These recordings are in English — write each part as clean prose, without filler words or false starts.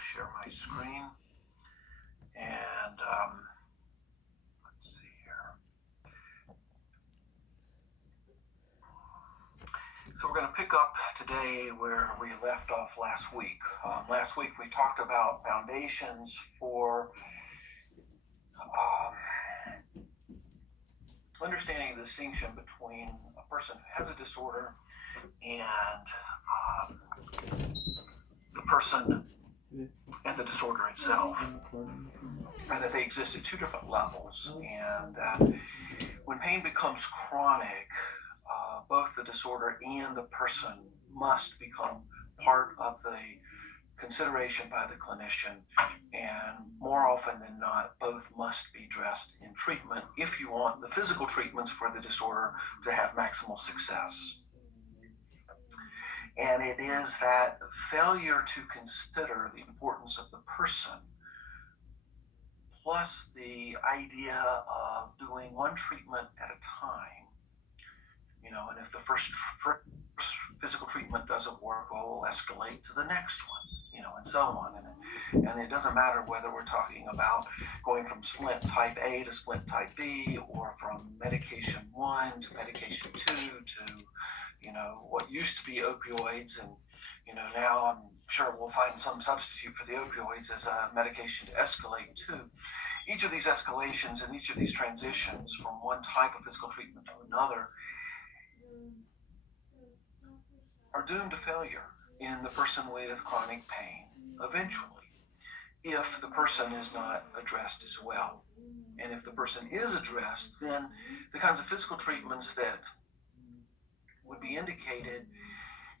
share my screen. And let's see here. So we're going to pick up today where we left off last week. Last week we talked about foundations for understanding the distinction between a person who has a disorder and the person and the disorder itself, and that they exist at two different levels, and that when pain becomes chronic, both the disorder and the person must become part of the consideration by the clinician, and more often than not, both must be addressed in treatment if you want the physical treatments for the disorder to have maximal success. And it is that failure to consider the importance of the person, plus the idea of doing one treatment at a time, and if the first physical treatment doesn't work, well, we'll escalate to the next one, and so on. And it doesn't matter whether we're talking about going from splint type A to splint type B, or from medication 1 to medication 2 to, what used to be opioids. And, now I'm sure we'll find some substitute for the opioids as a medication to escalate to. Each of these escalations and each of these transitions from one type of physical treatment to another are doomed to failure in the person with chronic pain eventually, if the person is not addressed as well. And if the person is addressed, then the kinds of physical treatments that would be indicated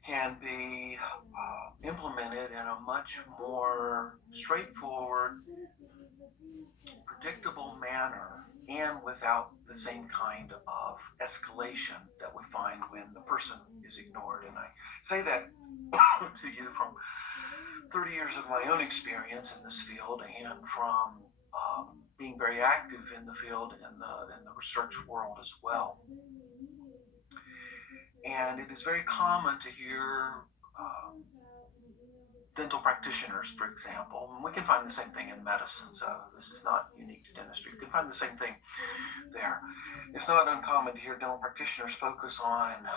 can be implemented in a much more straightforward, predictable manner, and without the same kind of escalation that we find when the person is ignored. And I say that to you from 30 years of my own experience in this field, and from being very active in the field in the research world as well. And it is very common to hear dental practitioners, for example, and we can find the same thing in medicine, so this is not unique to dentistry. You can find the same thing there. It's not uncommon to hear dental practitioners focus on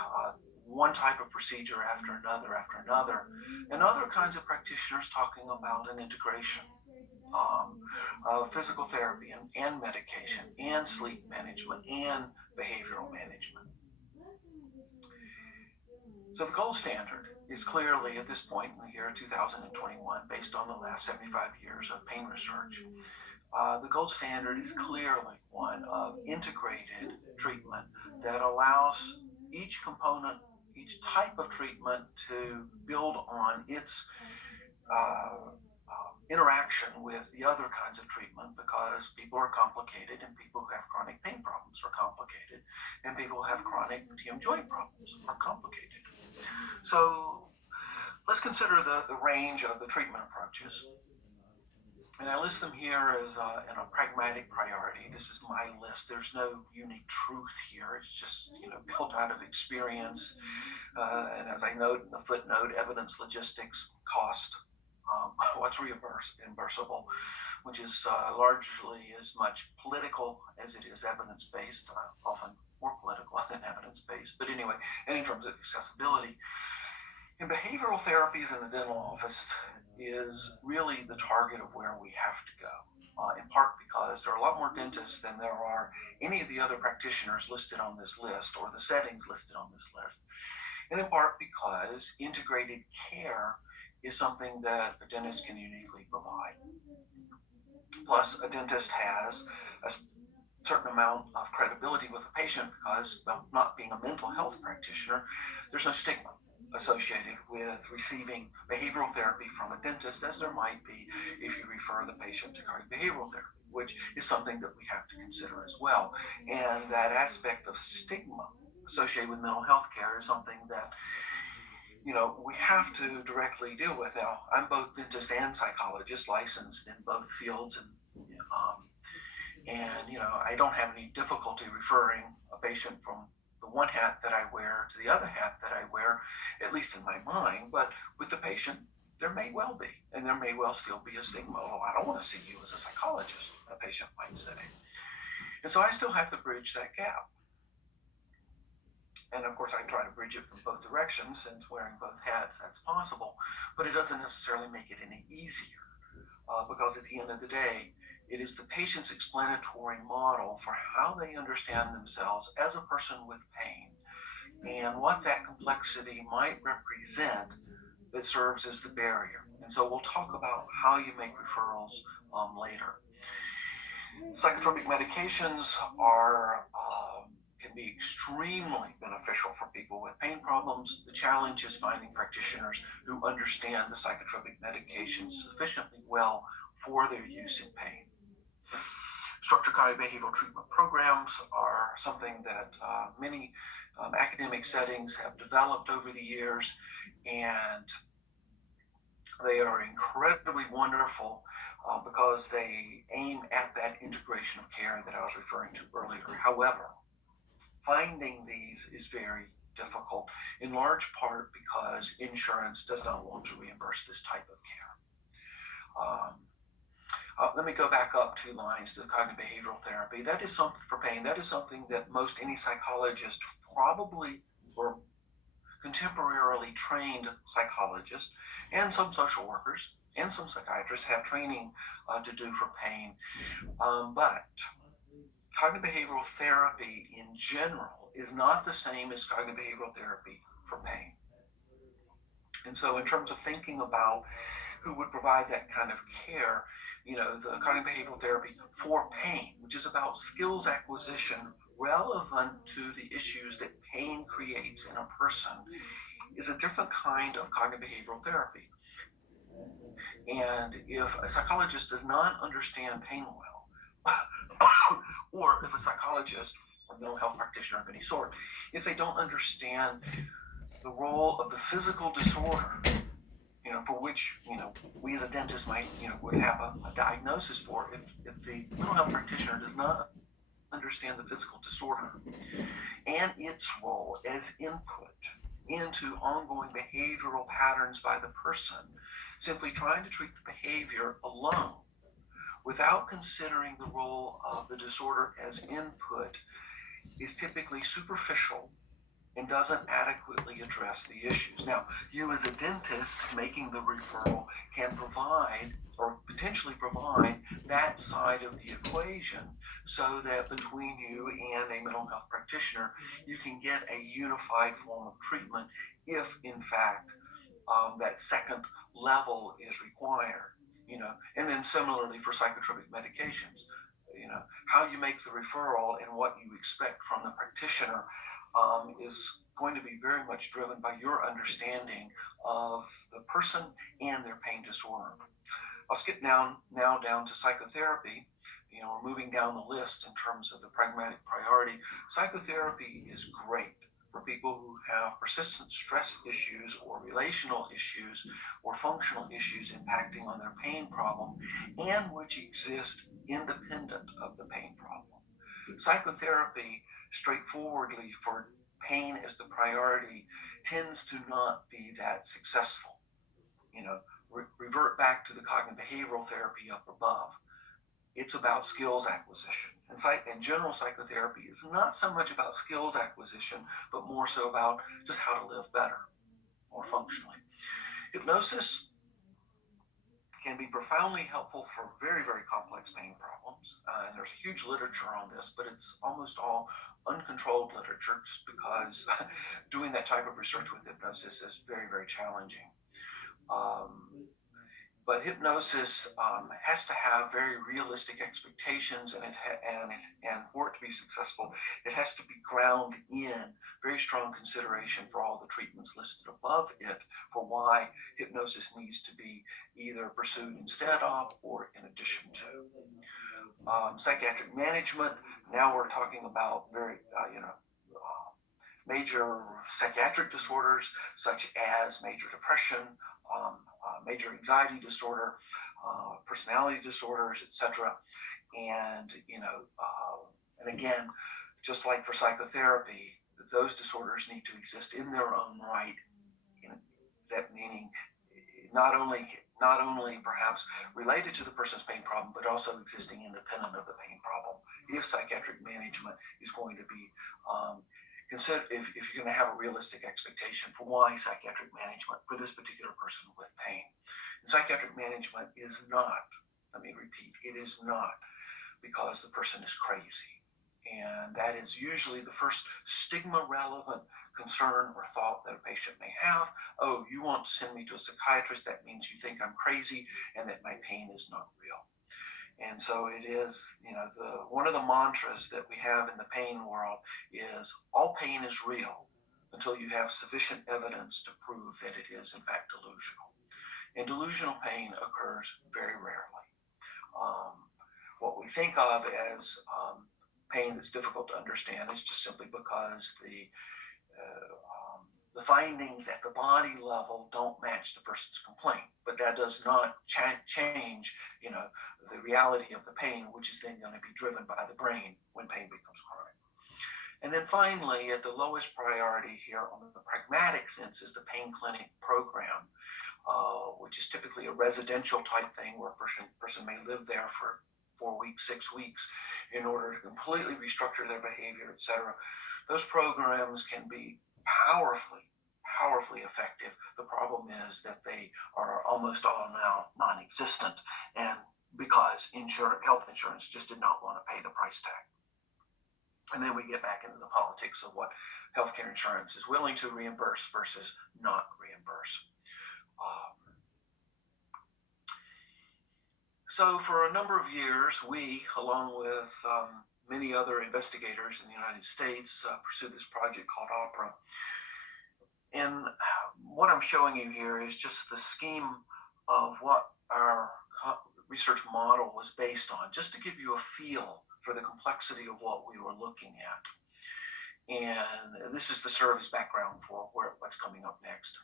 one type of procedure after another, and other kinds of practitioners talking about an integration of physical therapy and medication and sleep management and behavioral management. So the gold standard is clearly, at this point in the year 2021, based on the last 75 years of pain research, the gold standard is clearly one of integrated treatment that allows each component, each type of treatment to build on its interaction with the other kinds of treatment, because people are complicated, and people who have chronic pain problems are complicated, and people who have chronic TM joint problems are complicated. So let's consider the range of the treatment approaches. And I list them here as in a pragmatic priority. This is my list. There's no unique truth here. It's just built out of experience. And as I note in the footnote, evidence, logistics, cost, what's reimbursable, which is largely as much political as it is evidence-based, often more political than evidence-based. But anyway, and in terms of accessibility, and behavioral therapies in the dental office is really the target of where we have to go, in part because there are a lot more dentists than there are any of the other practitioners listed on this list, or the settings listed on this list, and in part because integrated care is something that a dentist can uniquely provide. Plus, a dentist has a certain amount of credibility with a patient because, well, not being a mental health practitioner, there's no stigma associated with receiving behavioral therapy from a dentist, as there might be if you refer the patient to cardiac behavioral therapy, which is something that we have to consider as well. And that aspect of stigma associated with mental health care is something that we have to directly deal with. Now, I'm both dentist and psychologist, licensed in both fields, and I don't have any difficulty referring a patient from the one hat that I wear to the other hat that I wear, at least in my mind. But with the patient, There may well be, and there may well still be a stigma. Oh, I don't want to see you as a psychologist, a patient might say. And so I still have to bridge that gap. And of course, I try to bridge it from both directions, since wearing both hats, that's possible, but it doesn't necessarily make it any easier, because at the end of the day, it is the patient's explanatory model for how they understand themselves as a person with pain and what that complexity might represent that serves as the barrier. And so we'll talk about how you make referrals later. Psychotropic medications can be extremely beneficial for people with pain problems. The challenge is finding practitioners who understand the psychotropic medications sufficiently well for their use in pain. Structured cognitive behavioral treatment programs are something that many academic settings have developed over the years, and they are incredibly wonderful because they aim at that integration of care that I was referring to earlier. However, finding these is very difficult, in large part because insurance does not want to reimburse this type of care. Let me go back up 2 lines to cognitive behavioral therapy. That is something for pain. That is something that most any psychologist probably, or contemporarily trained psychologists and some social workers and some psychiatrists have training to do for pain. But cognitive behavioral therapy in general is not the same as cognitive behavioral therapy for pain. And so in terms of thinking about who would provide that kind of care, the cognitive behavioral therapy for pain, which is about skills acquisition relevant to the issues that pain creates in a person, is a different kind of cognitive behavioral therapy. And if a psychologist does not understand pain well, or if a psychologist or mental health practitioner of any sort, if they don't understand the role of the physical disorder, for which, we as a dentist might, would have a diagnosis for, if the mental health practitioner does not understand the physical disorder and its role as input into ongoing behavioral patterns by the person, simply trying to treat the behavior alone without considering the role of the disorder as input is typically superficial and doesn't adequately address the issues. Now, you as a dentist making the referral can provide, or potentially provide, that side of the equation so that between you and a mental health practitioner, you can get a unified form of treatment if, in fact, that second level is required. And then similarly for psychotropic medications, how you make the referral and what you expect from the practitioner is going to be very much driven by your understanding of the person and their pain disorder. I'll skip now down to psychotherapy. We're moving down the list in terms of the pragmatic priority. Psychotherapy is great for people who have persistent stress issues or relational issues or functional issues impacting on their pain problem and which exist independent of the pain problem. Psychotherapy, straightforwardly, for pain as the priority, tends to not be that successful. Revert back to the cognitive behavioral therapy up above. It's about skills acquisition. And general psychotherapy is not so much about skills acquisition, but more so about just how to live better, more functionally. Hypnosis can be profoundly helpful for very, very complex pain problems. And there's huge literature on this, but it's almost all uncontrolled literature just because doing that type of research with hypnosis is very, very challenging. But hypnosis has to have very realistic expectations, and for it to be successful, it has to be grounded in very strong consideration for all the treatments listed above it for why hypnosis needs to be either pursued instead of or in addition to. Psychiatric management. Now we're talking about very major psychiatric disorders such as major depression, major anxiety disorder, personality disorders, etc. And and again, just like for psychotherapy, those disorders need to exist in their own right. That meaning not only perhaps related to the person's pain problem, but also existing independent of the pain problem. If psychiatric management is going to be consider, if you're going to have a realistic expectation for why psychiatric management for this particular person with pain. And psychiatric management is not, let me repeat, it is not because the person is crazy. And that is usually the first stigma relevant concern or thought that a patient may have. Oh, you want to send me to a psychiatrist, that means you think I'm crazy and that my pain is not real. And so it is, one of the mantras that we have in the pain world is all pain is real until you have sufficient evidence to prove that it is in fact delusional. And delusional pain occurs very rarely. What we think of as pain that's difficult to understand is just simply because the findings at the body level don't match the person's complaint, but that does not change, the reality of the pain, which is then going to be driven by the brain when pain becomes chronic. And then finally, at the lowest priority here on the pragmatic sense is the pain clinic program, which is typically a residential type thing where a person may live there for 4 weeks, 6 weeks in order to completely restructure their behavior, etc. Those programs can be powerfully effective. The problem is that they are almost all now non-existent, and because health insurance just did not want to pay the price tag. And then we get back into the politics of what healthcare insurance is willing to reimburse versus not reimburse. So for a number of years, we, along with many other investigators in the United States, pursued this project called OPERA. And what I'm showing you here is just the scheme of what our research model was based on, just to give you a feel for the complexity of what we were looking at. And this is the service background for what's coming up next.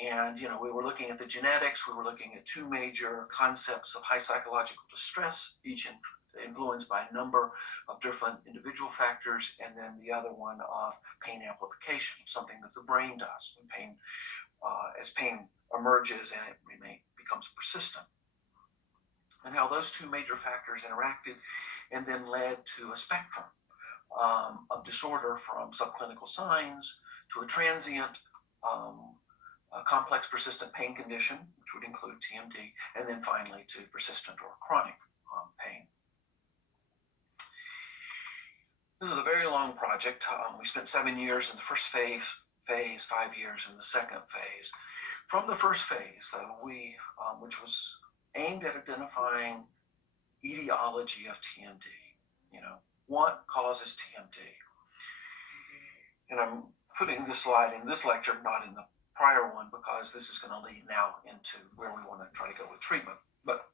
And, we were looking at the genetics, we were looking at two major concepts of high psychological distress, each influenced by a number of different individual factors, and then the other one of pain amplification, something that the brain does when as pain emerges and it becomes persistent. And how those two major factors interacted and then led to a spectrum of disorder from subclinical signs to a transient complex persistent pain condition, which would include TMD, and then finally to persistent or chronic pain. This is a very long project. We spent 7 years in the first phase, 5 years in the second phase. From the first phase, which was aimed at identifying etiology of TMD, what causes TMD? And I'm putting this slide in this lecture, not in the prior one, because this is going to lead now into where we want to try to go with treatment. But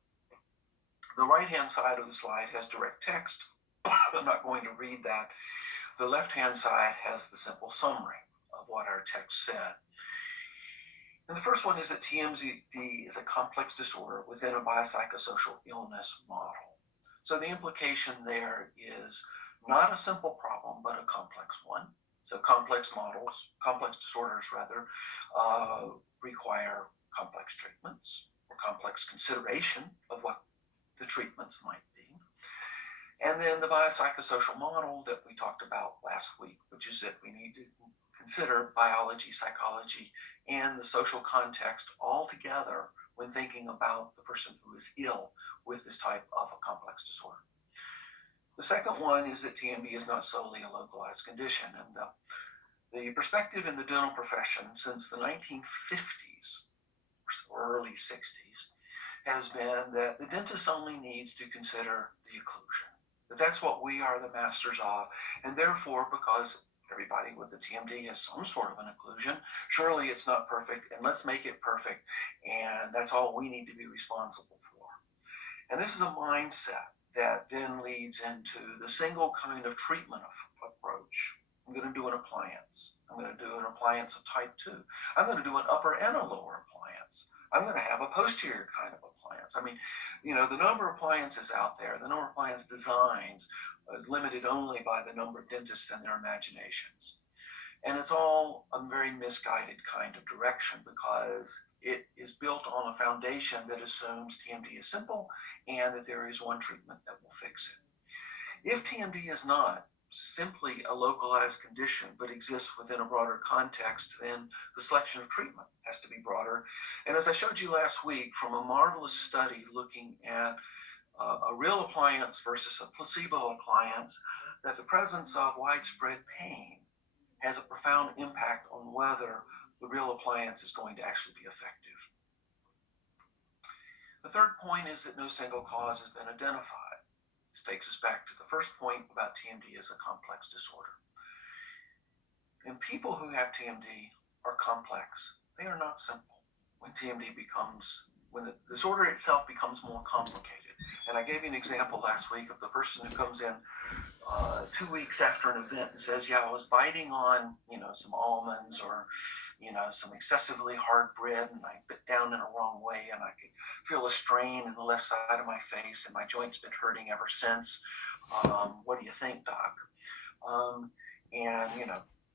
the right-hand side of the slide has direct text. I'm not going to read that. The left-hand side has the simple summary of what our text said. And the first one is that TMD is a complex disorder within a biopsychosocial illness model. So the implication there is not a simple problem, but a complex one. So complex disorders require complex treatments or complex consideration of what the treatments might be. And then the biopsychosocial model that we talked about last week, which is that we need to consider biology, psychology, and the social context all together when thinking about the person who is ill with this type of a complex disorder. The second one is that TMD is not solely a localized condition, and the perspective in the dental profession since the 1950s or early 60s has been that the dentist only needs to consider the occlusion. That's what we are the masters of, and therefore, because everybody with the TMD has some sort of an occlusion, surely it's not perfect, and let's make it perfect, and that's all we need to be responsible for. And this is a mindset that then leads into the single kind of treatment approach. I'm going to do an appliance. I'm going to do an appliance of type 2. I'm going to do an upper and a lower appliance. I'm going to have a posterior kind of appliance. I mean, the number of appliances out there, the number of appliance designs is limited only by the number of dentists and their imaginations. And it's all a very misguided kind of direction, because it is built on a foundation that assumes TMD is simple and that there is one treatment that will fix it. If TMD is not simply a localized condition but exists within a broader context, then the selection of treatment has to be broader. And as I showed you last week from a marvelous study looking at a real appliance versus a placebo appliance, that the presence of widespread pain has a profound impact on whether the real appliance is going to actually be effective. The third point is that no single cause has been identified. This takes us back to the first point about TMD as a complex disorder. And people who have TMD are complex. They are not simple. When the disorder itself becomes more complicated. And I gave you an example last week of the person who comes in 2 weeks after an event and says, yeah, I was biting on, some almonds or, some excessively hard bread, and I bit down in a wrong way, and I could feel a strain in the left side of my face, and my joint's been hurting ever since. What do you think, doc?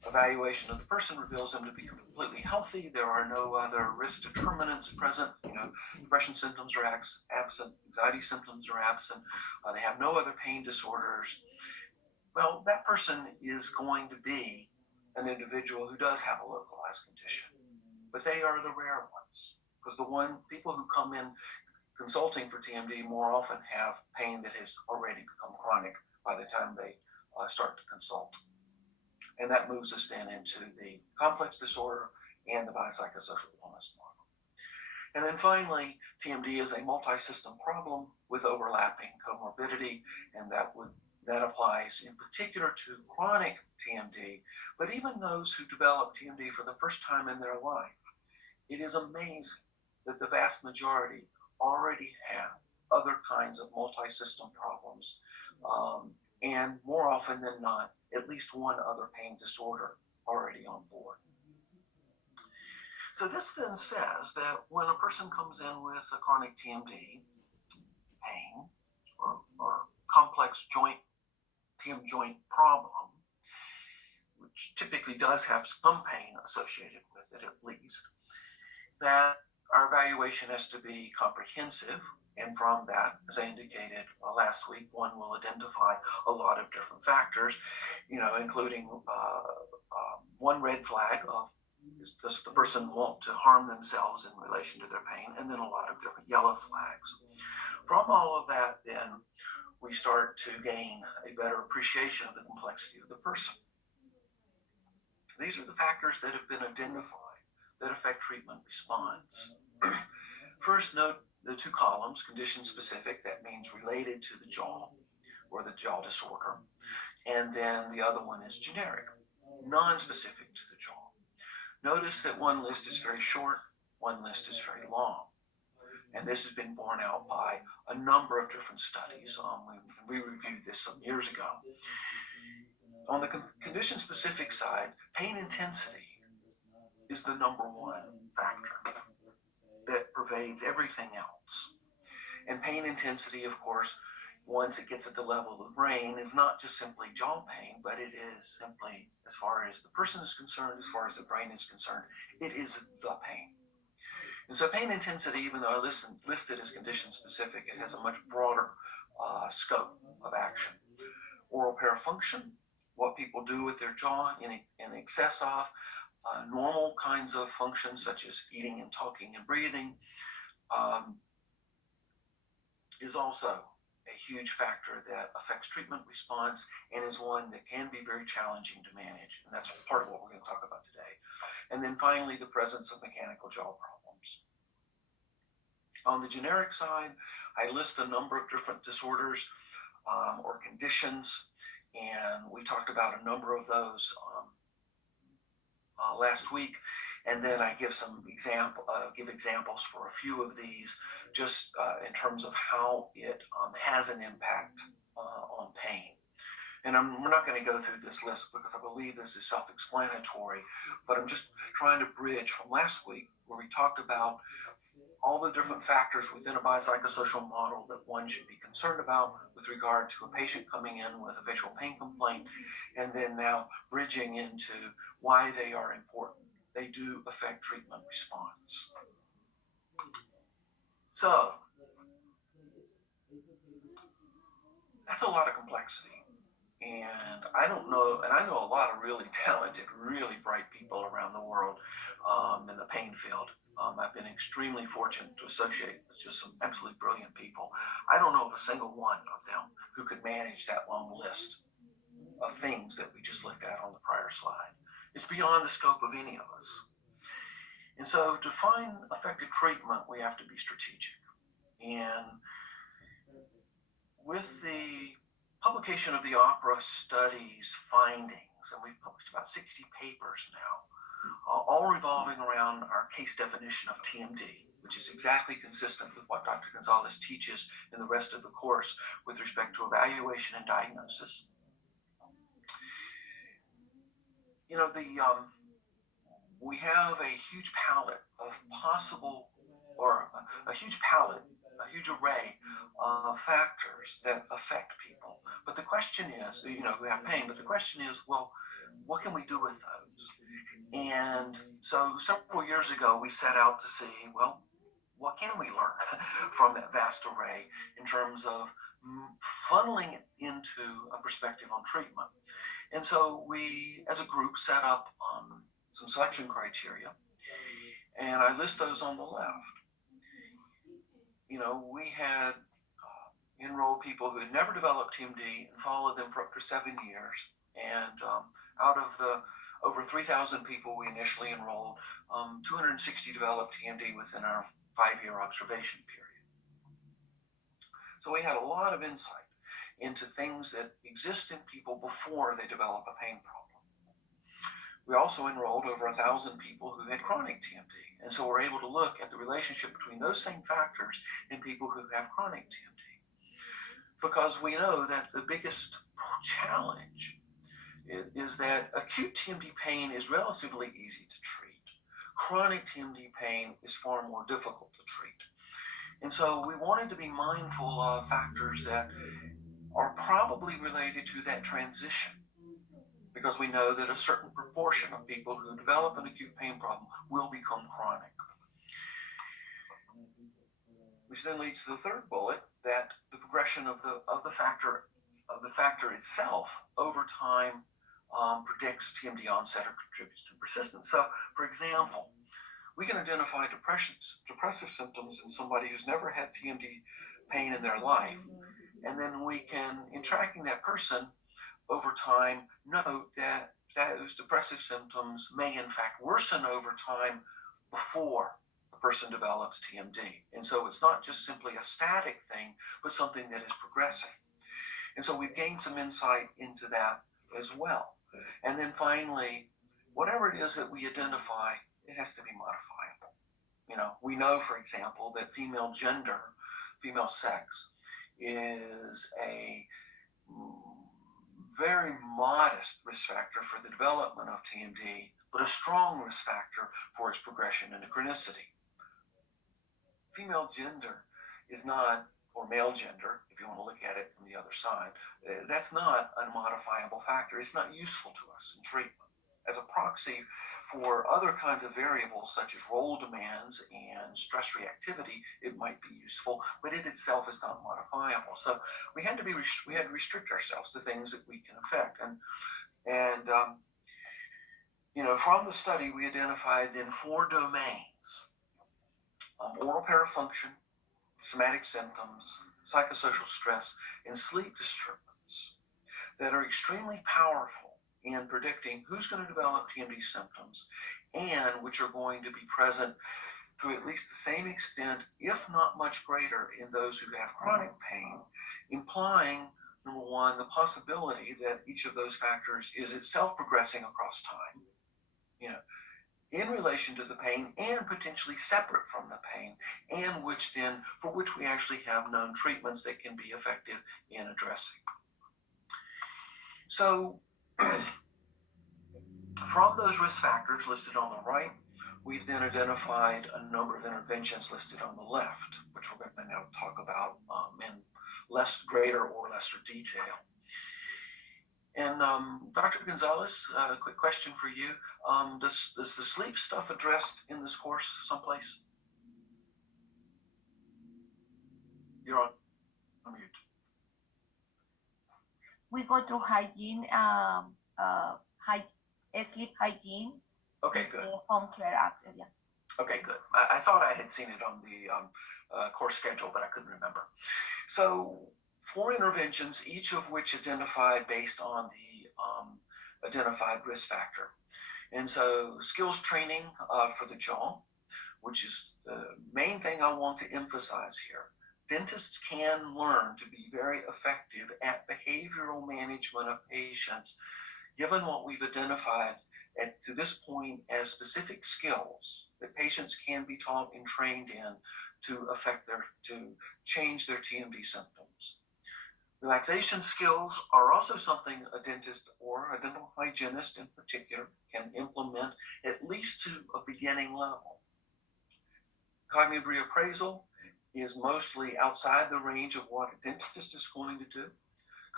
Evaluation of the person reveals them to be completely healthy. There are no other risk determinants present. Depression symptoms are absent. Anxiety symptoms are absent. They have no other pain disorders. Well, that person is going to be an individual who does have a localized condition, but they are the rare ones, because people who come in consulting for TMD more often have pain that has already become chronic by the time they start to consult. And that moves us then into the complex disorder and the biopsychosocial wellness model. And then finally, TMD is a multi-system problem with overlapping comorbidity, and that applies in particular to chronic TMD, but even those who develop TMD for the first time in their life. It is amazing that the vast majority already have other kinds of multi-system problems, and more often than not, at least one other pain disorder already on board. So this then says that when a person comes in with a chronic TMD, pain, or complex TM joint problem, which typically does have some pain associated with it at least, that our evaluation has to be comprehensive. And from that, as I indicated last week, one will identify a lot of different factors, including one red flag of does the person want to harm themselves in relation to their pain, and then a lot of different yellow flags. From all of that, then, we start to gain a better appreciation of the complexity of the person. These are the factors that have been identified that affect treatment response. First, note the two columns, condition specific, that means related to the jaw or the jaw disorder. And then the other one is generic, non-specific to the jaw. Notice that one list is very short, one list is very long. And this has been borne out by a number of different studies. We reviewed this some years ago. On the condition-specific side, pain intensity is the number one factor that pervades everything else. And pain intensity, of course, once it gets at the level of the brain, is not just simply jaw pain, but it is simply, as far as the person is concerned, as far as the brain is concerned, it is the pain. And so pain intensity, even though I listed as condition specific, it has a much broader scope of action. Oral parafunction, what people do with their jaw in excess of, normal kinds of functions such as eating and talking and breathing, is also a huge factor that affects treatment response and is one that can be very challenging to manage. And that's part of what we're going to talk about today. And then finally, the presence of mechanical jaw problems. On the generic side, I list a number of different disorders or conditions, and we talked about a number of those last week. And then I give examples for a few of these, just in terms of how it has an impact on pain. And we're not going to go through this list because I believe this is self-explanatory, but I'm just trying to bridge from last week where we talked about all the different factors within a biopsychosocial model that one should be concerned about with regard to a patient coming in with a facial pain complaint, and then now bridging into why they are important. They do affect treatment response. So that's a lot of complexity. And I don't know, and I know a lot of really talented, really bright people around the world in the pain field. I've been extremely fortunate to associate with just some absolutely brilliant people. I don't know of a single one of them who could manage that long list of things that we just looked at on the prior slide. It's beyond the scope of any of us. And so to find effective treatment, we have to be strategic. And with the publication of the opera study's findings, and we've published about 60 papers now, all revolving around our case definition of TMD, which is exactly consistent with what Dr. Gonzalez teaches in the rest of the course with respect to evaluation and diagnosis. You know, we have a huge palette of possible, or a huge palette, a huge array of factors that affect people. But the question is, you know, we have pain, but the question is, well, what can we do with those? And so several years ago, we set out to see, well, what can we learn from that vast array in terms of funneling it into a perspective on treatment? And so we, as a group, set up some selection criteria, and I list those on the left. You know, we had enrolled people who had never developed TMD and followed them for up to 7 years. And out of the over 3,000 people we initially enrolled, 260 developed TMD within our 5-year observation period. So we had a lot of insight into things that exist in people before they develop a pain problem. We also enrolled over 1,000 people who had chronic TMD. And so we're able to look at the relationship between those same factors in people who have chronic TMD. Because we know that the biggest challenge is that acute TMD pain is relatively easy to treat. Chronic TMD pain is far more difficult to treat. And so we wanted to be mindful of factors that are probably related to that transition, because we know that a certain proportion of people who develop an acute pain problem will become chronic. Which then leads to the third bullet, that the progression of the factor itself over time predicts TMD onset or contributes to persistence. So, for example, we can identify depressive symptoms in somebody who's never had TMD pain in their life, and then we can, in tracking that person over time, note that those depressive symptoms may in fact worsen over time before a person develops TMD. And so it's not just simply a static thing, but something that is progressing. And so we've gained some insight into that as well. And then finally, whatever it is that we identify, it has to be modifiable. You know, we know, for example, that female gender, female sex, is a very modest risk factor for the development of TMD, but a strong risk factor for its progression into chronicity. Female gender is not, or male gender, if you want to look at it from the other side, that's not a modifiable factor. It's not useful to us in treatment. As a proxy for other kinds of variables such as role demands and stress reactivity, it might be useful, but it itself is not modifiable. So we had to restrict ourselves to things that we can affect. And you know, from the study, we identified then 4 domains: oral parafunction, somatic symptoms, psychosocial stress, and sleep disturbance that are extremely powerful in predicting who's going to develop TMD symptoms, and which are going to be present to at least the same extent, if not much greater, in those who have chronic pain, implying, number one, the possibility that each of those factors is itself progressing across time, you know, in relation to the pain and potentially separate from the pain, and for which we actually have known treatments that can be effective in addressing. So, from those risk factors listed on the right, we've then identified a number of interventions listed on the left, which we're going to now talk about in greater or lesser detail. And Dr. Gonzalez, a quick question for you. Does the sleep stuff addressed in this course someplace? You're on mute. We go through hygiene, sleep hygiene. Okay, good. Home care after, yeah. Okay, good. I thought I had seen it on the course schedule, but I couldn't remember. So 4 interventions, each of which identified based on the identified risk factor. And so skills training for the jaw, which is the main thing I want to emphasize here. Dentists can learn to be very effective at behavioral management of patients, given what we've identified to this point as specific skills that patients can be taught and trained in to change their TMD symptoms. Relaxation skills are also something a dentist or a dental hygienist in particular can implement at least to a beginning level. Cognitive reappraisal is mostly outside the range of what a dentist is going to do.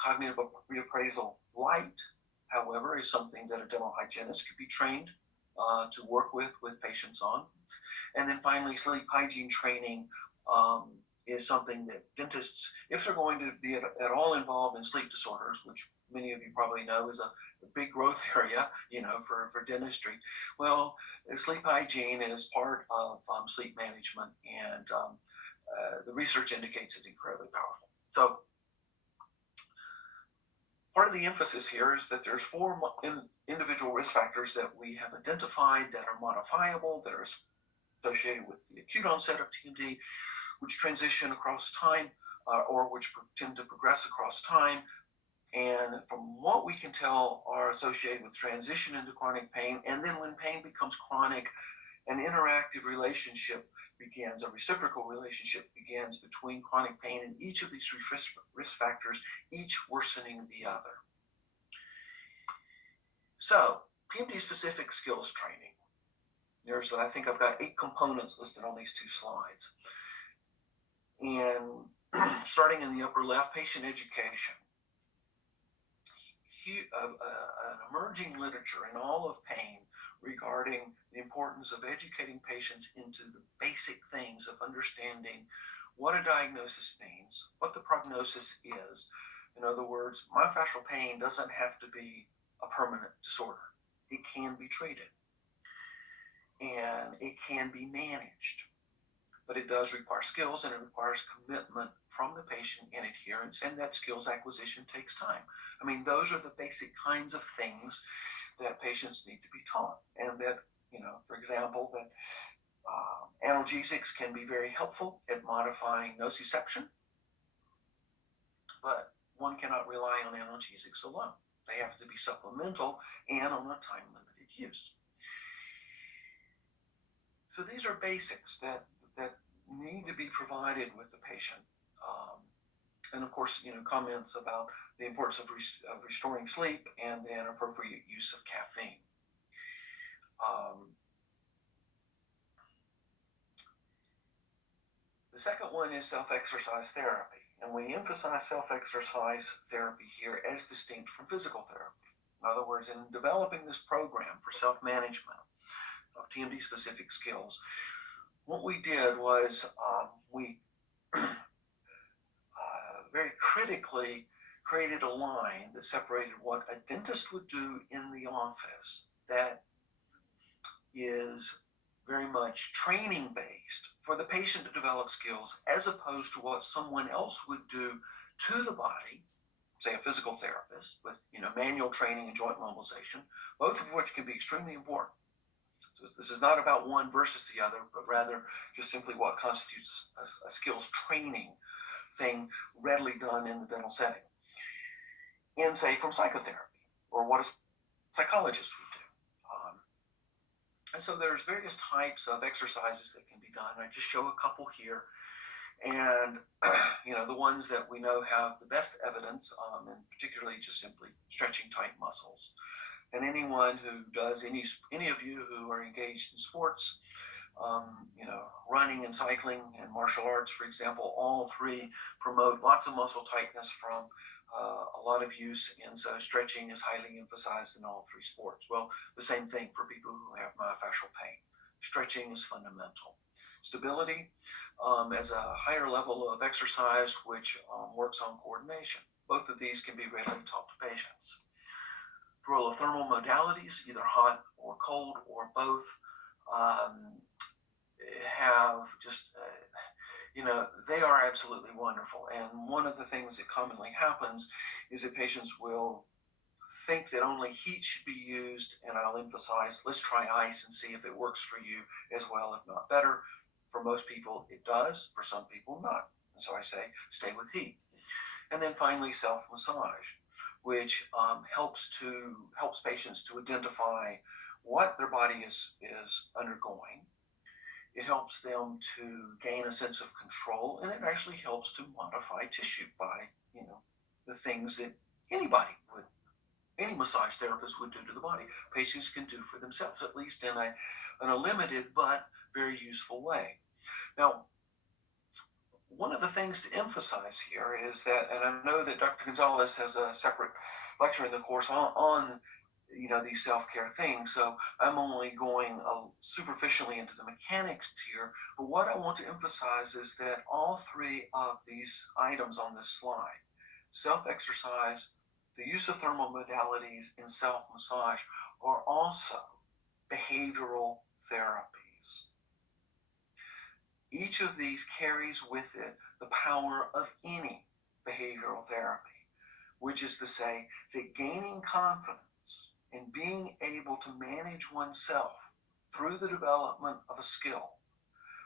Cognitive reappraisal light, however, is something that a dental hygienist could be trained to work with patients on. And then finally, sleep hygiene training is something that dentists, if they're going to be at all involved in sleep disorders, which many of you probably know is a big growth area, for dentistry. Well, sleep hygiene is part of sleep management, and the research indicates it's incredibly powerful. So part of the emphasis here is that there's 4 individual risk factors that we have identified that are modifiable, that are associated with the acute onset of TMD, which transition across time or which tend to progress across time, and from what we can tell are associated with transition into chronic pain. And then when pain becomes chronic, an interactive relationship begins, a reciprocal relationship begins between chronic pain and each of these risk factors, each worsening the other. So, TMD-specific skills training. I think I've got 8 components listed on these 2 slides. And starting in the upper left, patient education. An emerging literature in all of pain regarding the importance of educating patients into the basic things of understanding what a diagnosis means, what the prognosis is. In other words, myofascial pain doesn't have to be a permanent disorder. It can be treated, and it can be managed. But it does require skills, and it requires commitment from the patient and adherence, and that skills acquisition takes time. I mean, those are the basic kinds of things that patients need to be taught. And that, for example, that analgesics can be very helpful at modifying nociception, but one cannot rely on analgesics alone. They have to be supplemental and on a time-limited use. So these are basics that need to be provided with the patient. And of course, comments about the importance of restoring sleep and then appropriate use of caffeine. The second one is self-exercise therapy. And we emphasize self-exercise therapy here as distinct from physical therapy. In other words, in developing this program for self-management of TMD-specific skills, what we did was we very critically created a line that separated what a dentist would do in the office that is very much training based for the patient to develop skills, as opposed to what someone else would do to the body, say a physical therapist with manual training and joint mobilization, both of which can be extremely important. So this is not about one versus the other, but rather just simply what constitutes a skills training thing readily done in the dental setting. And say from psychotherapy, or what a psychologist would do. And so there's various types of exercises that can be done. I just show a couple here. And, the ones that we know have the best evidence, and particularly just simply stretching tight muscles. And anyone who does, any of you who are engaged in sports, running and cycling and martial arts, for example, all 3 promote lots of muscle tightness from a lot of use, and so stretching is highly emphasized in all 3 sports. Well, the same thing for people who have myofascial pain. Stretching is fundamental. Stability as a higher level of exercise which works on coordination. Both of these can be readily taught to patients. The role of thermal modalities, either hot or cold or both, have just, they are absolutely wonderful. And one of the things that commonly happens is that patients will think that only heat should be used, and I'll emphasize, let's try ice and see if it works for you as well, if not better. For most people, it does. For some people, not. And so I say, stay with heat. And then finally, self-massage, which helps patients to identify what their body is undergoing. It helps them to gain a sense of control, and it actually helps to modify tissue by, the things that any massage therapist would do to the body. Patients can do for themselves, at least in a limited but very useful way. Now, one of the things to emphasize here is that, and I know that Dr. Gonzalez has a separate lecture in the course on these self-care things, so I'm only going superficially into the mechanics here, but what I want to emphasize is that all three of these items on this slide, self-exercise, the use of thermal modalities, and self-massage, are also behavioral therapies. Each of these carries with it the power of any behavioral therapy, which is to say that gaining confidence and being able to manage oneself through the development of a skill,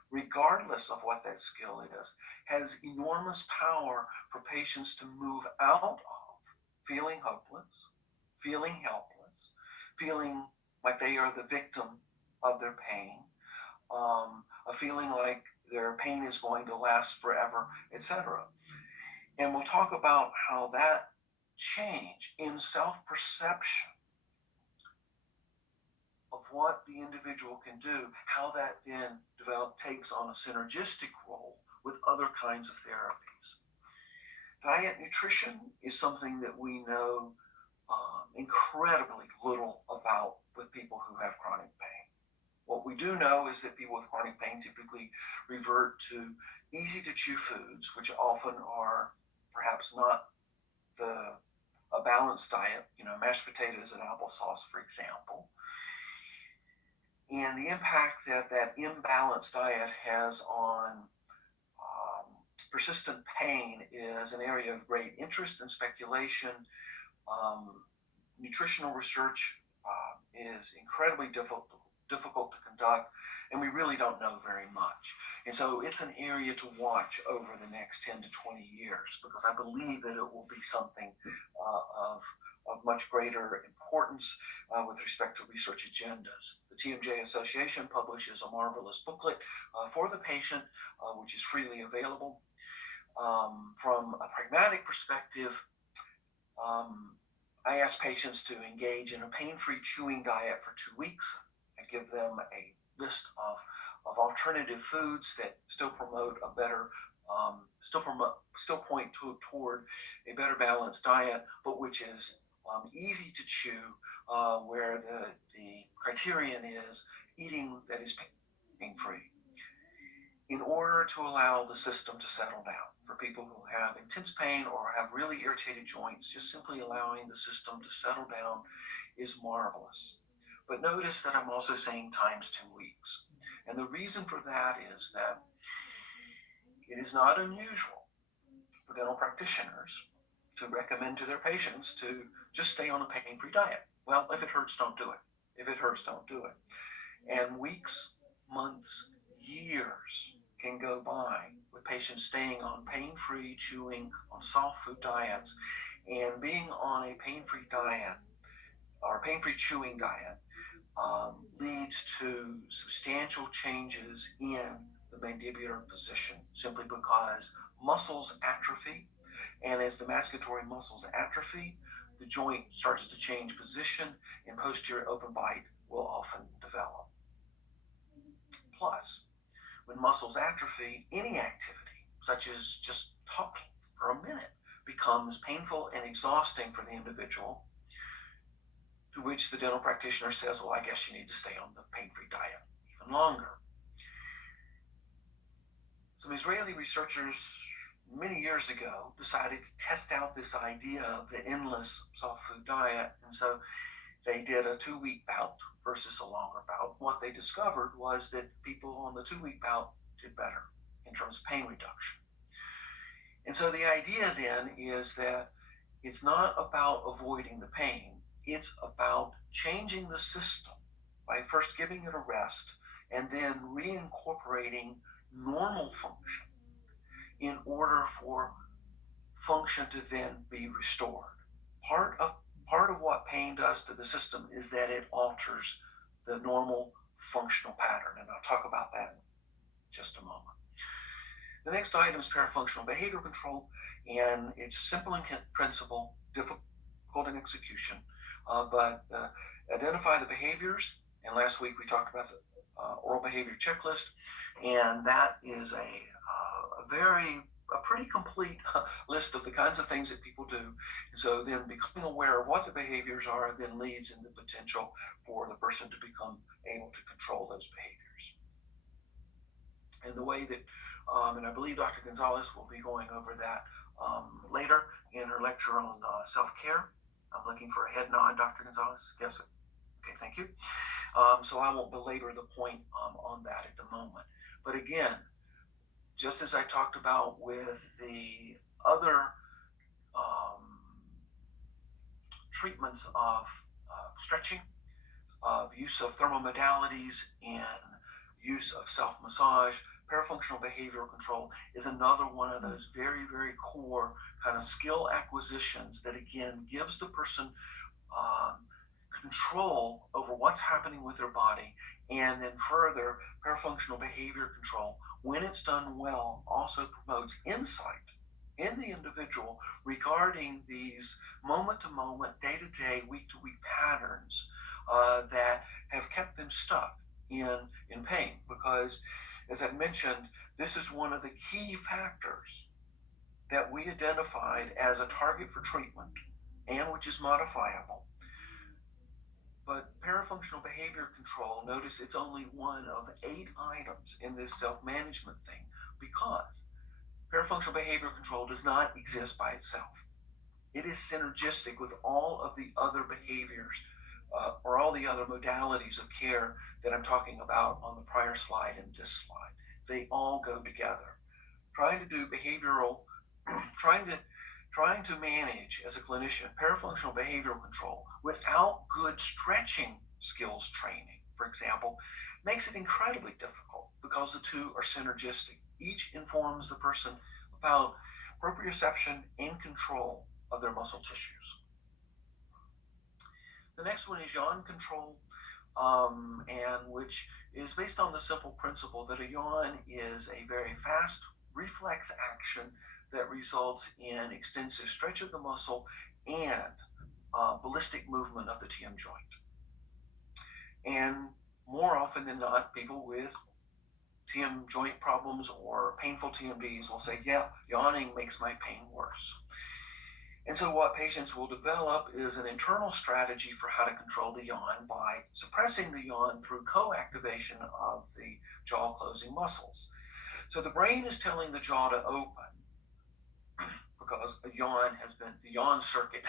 regardless of what that skill is, has enormous power for patients to move out of feeling hopeless, feeling helpless, feeling like they are the victim of their pain, a feeling like their pain is going to last forever, etc. And we'll talk about how that change in self-perception of what the individual can do, how that then takes on a synergistic role with other kinds of therapies. Diet nutrition is something that we know incredibly little about with people who have chronic pain. What we do know is that people with chronic pain typically revert to easy to chew foods, which often are perhaps not a balanced diet, mashed potatoes and applesauce, for example. And the impact that imbalanced diet has on persistent pain is an area of great interest and speculation. Nutritional research is incredibly difficult to conduct, and we really don't know very much. And so it's an area to watch over the next 10 to 20 years, because I believe that it will be something of much greater importance with respect to research agendas. The TMJ Association publishes a marvelous booklet for the patient, which is freely available. From a pragmatic perspective, I ask patients to engage in a pain-free chewing diet for 2 weeks. I give them a list of alternative foods that still promote a better, still point toward a better balanced diet, but which is easy to chew, where the criterion is eating that is pain-free, in order to allow the system to settle down. For people who have intense pain or have really irritated joints, just simply allowing the system to settle down is marvelous. But notice that I'm also saying times 2 weeks. And the reason for that is that it is not unusual for dental practitioners to recommend to their patients to just stay on a pain-free diet. Well, if it hurts, don't do it. If it hurts, don't do it. And weeks, months, years can go by with patients staying on pain-free chewing, on soft food diets, and being on a pain-free diet or pain-free chewing diet leads to substantial changes in the mandibular position, simply because muscles atrophy, and as the masticatory muscles atrophy, the joint starts to change position, and posterior open bite will often develop. Plus, when muscles atrophy, any activity, such as just talking for a minute, becomes painful and exhausting for the individual, to which the dental practitioner says, well, I guess you need to stay on the pain-free diet even longer. some Israeli researchers many years ago decided to test out this idea of the endless soft food diet. And so they did a 2-week bout versus a longer bout. What they discovered was that people on the 2-week bout did better in terms of pain reduction. And so the idea then is that it's not about avoiding the pain, it's about changing the system by first giving it a rest and then reincorporating normal function in order for function to then be restored. Part of what pain does to the system is that it alters the normal functional pattern, and I'll talk about that in just a moment. The next item is parafunctional behavior control, and it's simple in principle, difficult in execution, but identify the behaviors. And last week we talked about the oral behavior checklist, and that is a pretty complete list of the kinds of things that people do. And so then becoming aware of what the behaviors are then leads in the potential for the person to become able to control those behaviors. And the way that, and I believe Dr. Gonzalez will be going over that later in her lecture on self-care. I'm looking for a head nod, Dr. Gonzalez. Yes. Okay, thank you. So I won't belabor the point on that at the moment. But again, just as I talked about with the other treatments of stretching, of use of thermal modalities, and use of self-massage, parafunctional behavioral control is another one of those very, very core kind of skill acquisitions that again gives the person control over what's happening with their body. And then further, parafunctional behavior control, when it's done well, also promotes insight in the individual regarding these moment-to-moment, day-to-day, week-to-week patterns that have kept them stuck in pain. Because, as I mentioned, this is one of the key factors that we identified as a target for treatment, and which is modifiable. But parafunctional behavior control, notice it's only one of 8 items in this self-management thing, because parafunctional behavior control does not exist by itself. It is synergistic with all of the other behaviors or all the other modalities of care that I'm talking about on the prior slide and this slide. They all go together. Trying to do behavioral, trying to manage as a clinician parafunctional behavioral control without good stretching skills training, for example, makes it incredibly difficult because the two are synergistic. Each informs the person about proprioception and control of their muscle tissues. The next one is yawn control, and which is based on the simple principle that a yawn is a very fast reflex action that results in extensive stretch of the muscle and ballistic movement of the TM joint. And more often than not, people with TM joint problems or painful TMDs will say, yeah, yawning makes my pain worse. And so what patients will develop is an internal strategy for how to control the yawn by suppressing the yawn through co-activation of the jaw closing muscles. So the brain is telling the jaw to open because a yawn has been, the yawn circuit